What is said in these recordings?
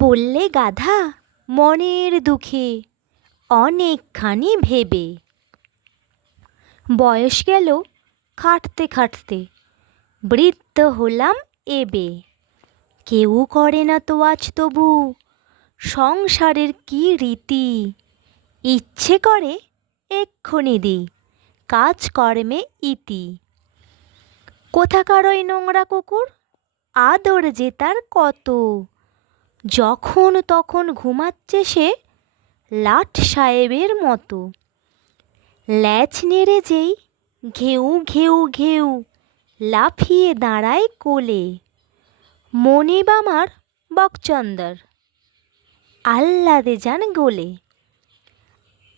বললে গাধা মনের দুঃখে অনেকখানি ভেবে। বয়স গেল খাটতে খাটতে, বৃদ্ধ হলাম এবে। কেউ করে না তো আজ তবু সংসারের কি রীতি। ইচ্ছে করে এক্ষুনি দিই কাজকর্মে ইতি। কোথাকার ওই নোংরা কুকুর, আদর যে তার কত। যখন তখন ঘুমাচ্ছে সে লাট সাহেবের মতো। ল্যাজ নেড়ে যেই ঘেউ ঘেউ ঘেউ লাফিয়ে দাঁড়ায় কোলে। মনিব আমার বকচন্দর, আহ্লাদে যান গোলে।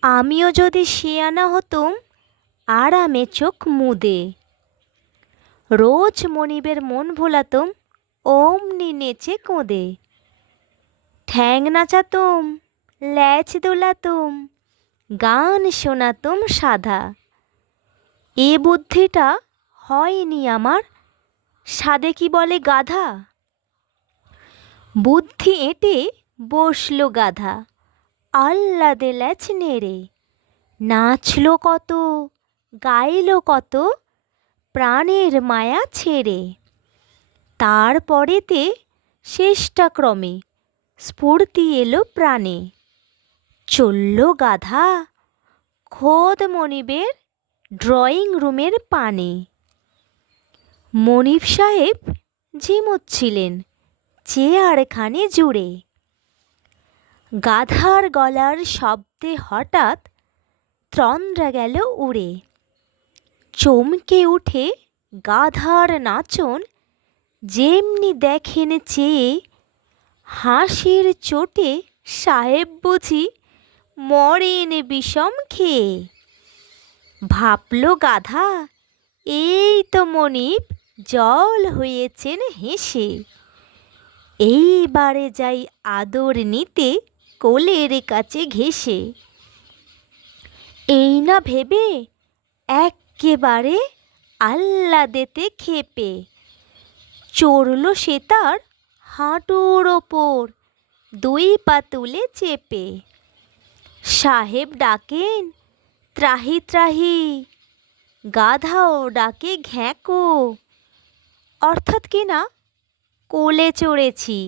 আমিও যদি শিয়ানা হতুম আরামে চোখ মুদে। রোজ মনিবের মন ভোলাতুম অমনি নেচে কোঁদে। ঠ্যাং নাচাতুম, ল্যাজ দোলাতুম, গান শোনাতুম সাধা। এ বুদ্ধিটা হয়নি আমার, সাধে কি বলে গাধা। বুদ্ধি এঁটে বসল গাধা, আহ্লাদে ল্যাজ নেড়ে। নাচল কত, গাইল কত, প্রাণের মায়া ছেড়ে। তারপরেতে চেষ্টাক্রমে স্ফূর্তি এলো প্রাণে। চলল গাধা খোদ মনিবের ড্রয়িং রুমের পানে। মনিব সাহেব ঝিমোচ্ছিলেন চেয়ারখানে জুড়ে। গাধার গলার শব্দে হঠাৎ তন্দ্রা গেল উড়ে। চমকে উঠে গাধার নাচন যেমনি দেখেন চেয়ে। হাসির চোটে সাহেব বুঝি মরেন বিষম খেয়ে। ভাবল গাধা এই তো মনিব জল হয়েছেন হেসে। এইবারে যাই আদর নিতে কোলের কাছে ঘেঁষে। এই না ভেবে এক্কেবারে আহ্লাদেতে ক্ষেপে চড়ল সে তার হাঁটুর ওপর দুই পা তুলে চেপে। সাহেব ডাকেন ত্রাহি ত্রাহি, গাধাও ডাকে ঘ্যাঁকো। অর্থাৎ কিনা কোলে চড়েছি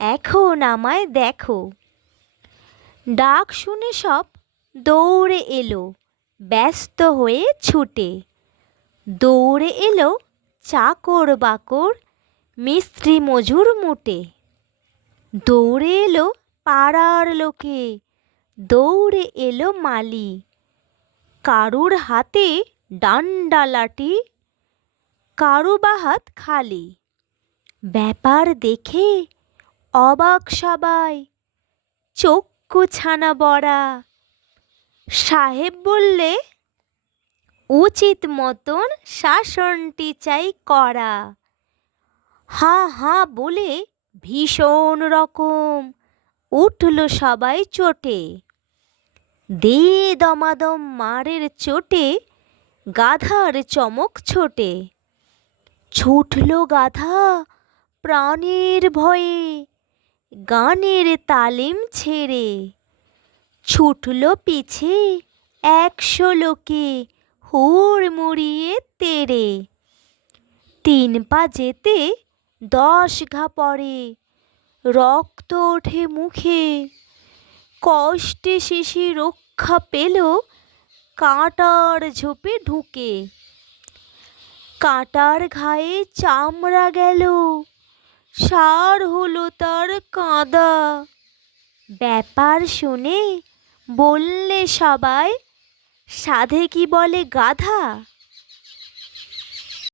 এখন আমায় দেখো। ডাক শুনে সব দৌড়ে এলো ব্যস্ত হয়ে ছুটে। দৌড়ে এলো চাকর বাকর মিস্ত্রি মজুর মুটে। দৌড়ে এলো পাড়ার লোকে, দৌড়ে এলো মালি। কারুর হাতে ডান্ডা লাঠি, কারু বা হাত খালি। ব্যাপার দেখে অবাক সবাই, চক্ষু ছানা বড়া। সাহেব বললে উচিত মতন শাসনটি চাই করা। হাঁ হাঁ বলে ভীষণ রকম উঠল সবাই চোটে। দে দমাদম মারের চোটে গাধার চমক ছোটে। ছুটল গাধা প্রাণের ভয়ে গানের তালিম ছেড়ে। ছুটল পিছে 100 লোকে হুড় মুড়িয়ে তেড়ে। 3 পা যেতে 10 ঘা পড়ে, রক্ত ওঠে মুখে। কষ্টে শেষে রক্ষা পেল কাঁটার ঝোপে ঢুকে। কাঁটার ঘায়ে চামড়া গেল, সার হলো তার কাঁদা। ব্যাপার শুনে বললে সবাই সাধে কি বলে গাধা।